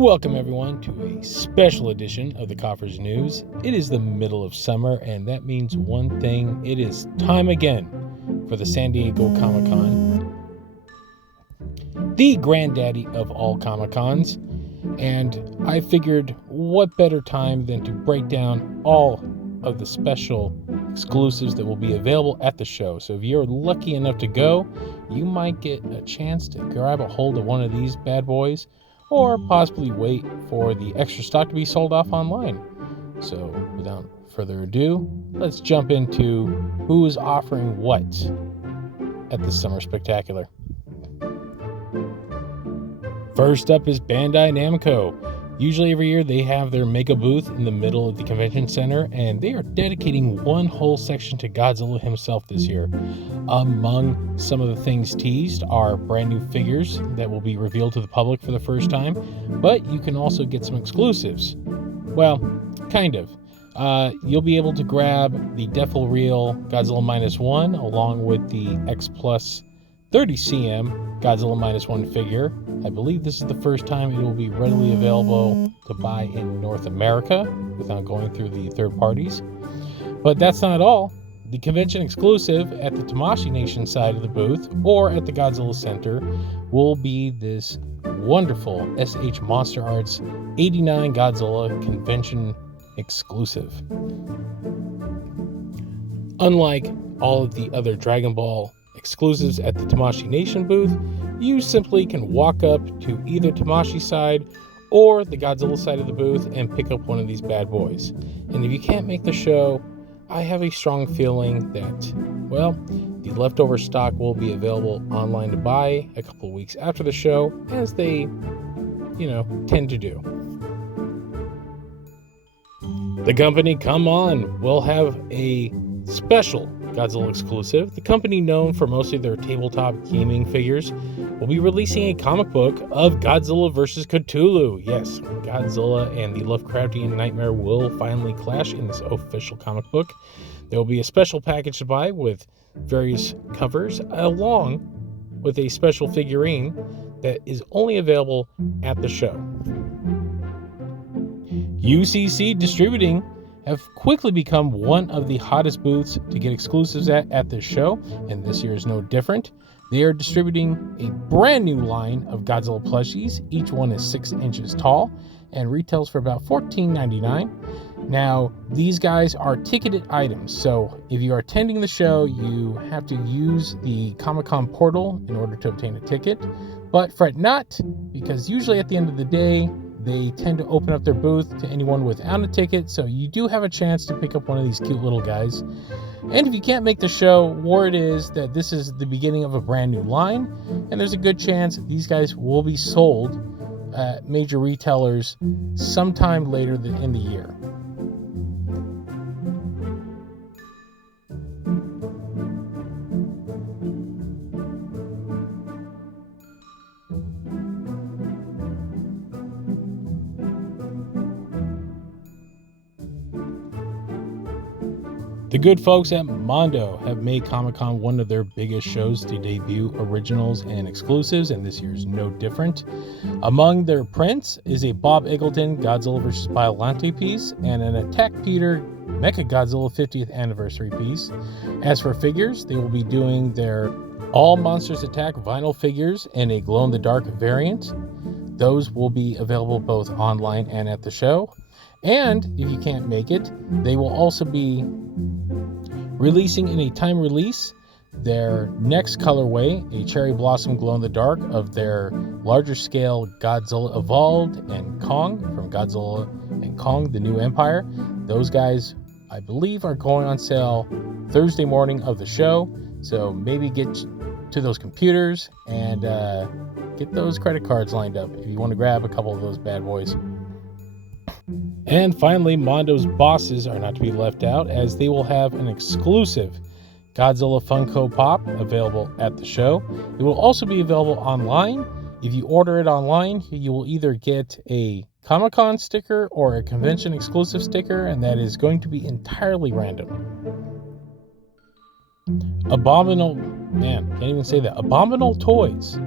Welcome everyone to a special edition of the Koffers News. It is the middle of summer, and that means one thing: it is time again for the San Diego Comic-Con, the granddaddy of all Comic-Cons. And I figured what better time than to break down all of the special exclusives that will be available at the show. So if you're lucky enough to go, you might get a chance to grab a hold of one of these bad boys, or possibly wait for the extra stock to be sold off online. So without further ado, let's jump into who is offering what at the Summer Spectacular. First up is Bandai Namco. Usually every year they have their mega booth in the middle of the convention center, and they are dedicating one whole section to Godzilla himself this year. Among some of the things teased are brand new figures that will be revealed to the public for the first time, but you can also get some exclusives. Well, kind of. You'll be able to grab the Defil Real Godzilla -1 along with the X Plus 30cm Godzilla -1 figure. I believe this is the first time it will be readily available to buy in North America without going through the third parties. But that's not all. The convention exclusive at the Tamashii Nation side of the booth or at the Godzilla Center will be this wonderful SH Monster Arts 89 Godzilla convention exclusive. Unlike all of the other Dragon Ball exclusives at the Tamashii Nation booth, you simply can walk up to either Tamashii side or the Godzilla side of the booth and pick up one of these bad boys. And if you can't make the show, I have a strong feeling that, well, the leftover stock will be available online to buy a couple of weeks after the show, as they, tend to do. The company Come On will have a special Godzilla exclusive. The company, known for mostly their tabletop gaming figures, will be releasing a comic book of Godzilla vs. Cthulhu. Yes, Godzilla and the Lovecraftian nightmare will finally clash in this official comic book. There will be a special package to buy with various covers, along with a special figurine that is only available at the show. UCC Distributing have quickly become one of the hottest booths to get exclusives at this show, and this year is no different. They are distributing a brand new line of Godzilla plushies. Each one is 6 inches tall and retails for about $14.99. Now, these guys are ticketed items, so if you are attending the show, you have to use the Comic-Con portal in order to obtain a ticket. But fret not, because usually at the end of the day, they tend to open up their booth to anyone without a ticket, so you do have a chance to pick up one of these cute little guys. And if you can't make the show, word is that this is the beginning of a brand new line, and there's a good chance these guys will be sold at major retailers sometime later in the year. The good folks at Mondo have made Comic-Con one of their biggest shows to debut originals and exclusives, and this year's no different. Among their prints is a Bob Eggleton Godzilla vs. Biollante piece and an Attack Peter Mechagodzilla 50th anniversary piece. As for figures, they will be doing their All Monsters Attack vinyl figures in a glow-in-the-dark variant. Those will be available both online and at the show. And if you can't make it, they will also be releasing in a time release their next colorway, a cherry blossom glow-in-the-dark of their larger scale Godzilla Evolved and Kong from Godzilla and Kong, The New Empire. Those guys, I believe, are going on sale Thursday morning of the show, so maybe get to those computers and get those credit cards lined up if you want to grab a couple of those bad boys. And finally, Mondo's bosses are not to be left out, as they will have an exclusive Godzilla Funko Pop available at the show. It will also be available online. If you order it online, you will either get a Comic-Con sticker or a convention exclusive sticker, and that is going to be entirely random. Abominable Toys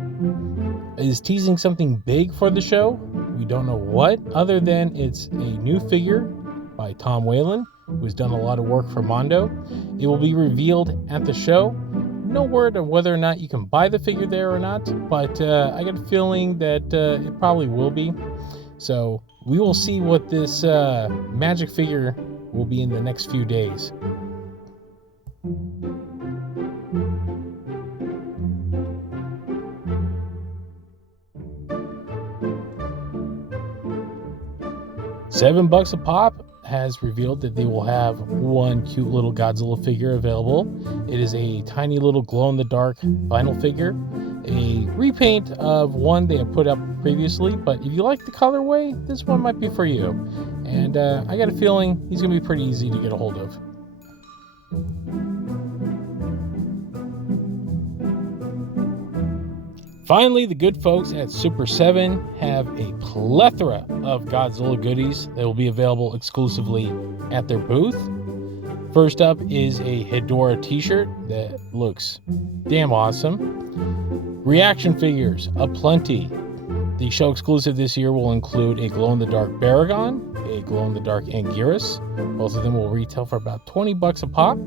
is teasing something big for the show. We don't know what, other than it's a new figure by Tom Whalen, who's done a lot of work for Mondo. It will be revealed at the show. No word of whether or not you can buy the figure there or not, but I got a feeling that it probably will be. So we will see what this magic figure will be in the next few days. $7 a pop has revealed that they will have one cute little Godzilla figure available. It is a tiny little glow-in-the-dark vinyl figure, a repaint of one they have put up previously, but if you like the colorway, this one might be for you. And I got a feeling he's going to be pretty easy to get a hold of. Finally, the good folks at Super 7 have a plethora of Godzilla goodies that will be available exclusively at their booth. First up is a Hedorah t-shirt that looks damn awesome. Reaction figures aplenty. The show exclusive this year will include a glow-in-the-dark Baragon, a glow-in-the-dark Anguirus. Both of them will retail for about $20 a pop.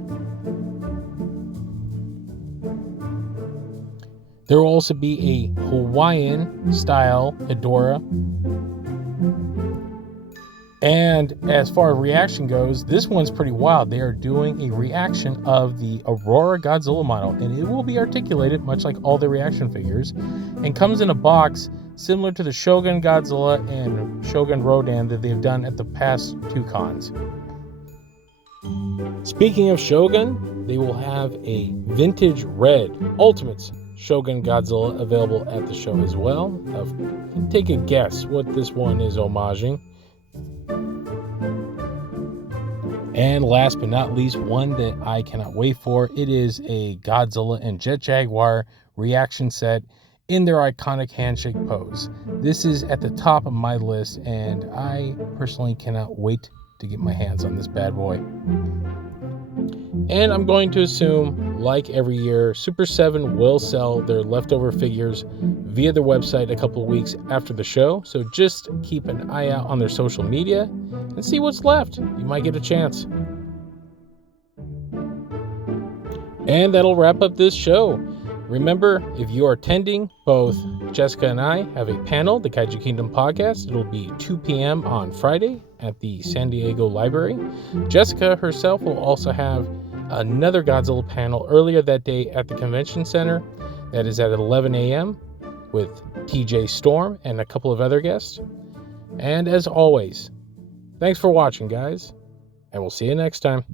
There will also be a Hawaiian-style Hedorah. And as far as reaction goes, this one's pretty wild. They are doing a reaction of the Aurora Godzilla model, and it will be articulated much like all the reaction figures, and comes in a box similar to the Shogun Godzilla and Shogun Rodan that they've done at the past two cons. Speaking of Shogun, they will have a vintage red Ultimates Shogun Godzilla available at the show as well. Take a guess what this one is homaging. And last but not least, one that I cannot wait for. It is a Godzilla and Jet Jaguar reaction set in their iconic handshake pose. This is at the top of my list, and I personally cannot wait to get my hands on this bad boy. And I'm going to assume, like every year, Super 7 will sell their leftover figures via their website a couple of weeks after the show. So just keep an eye out on their social media and see what's left. You might get a chance. And that'll wrap up this show. Remember, if you are attending, both Jessica and I have a panel, the Kaiju Kingdom podcast. It'll be 2 p.m. on Friday at the San Diego Library. Jessica herself will also have another Godzilla panel earlier that day at the Convention Center. That is at 11 a.m. with TJ Storm and a couple of other guests. And as always, thanks for watching, guys, and we'll see you next time.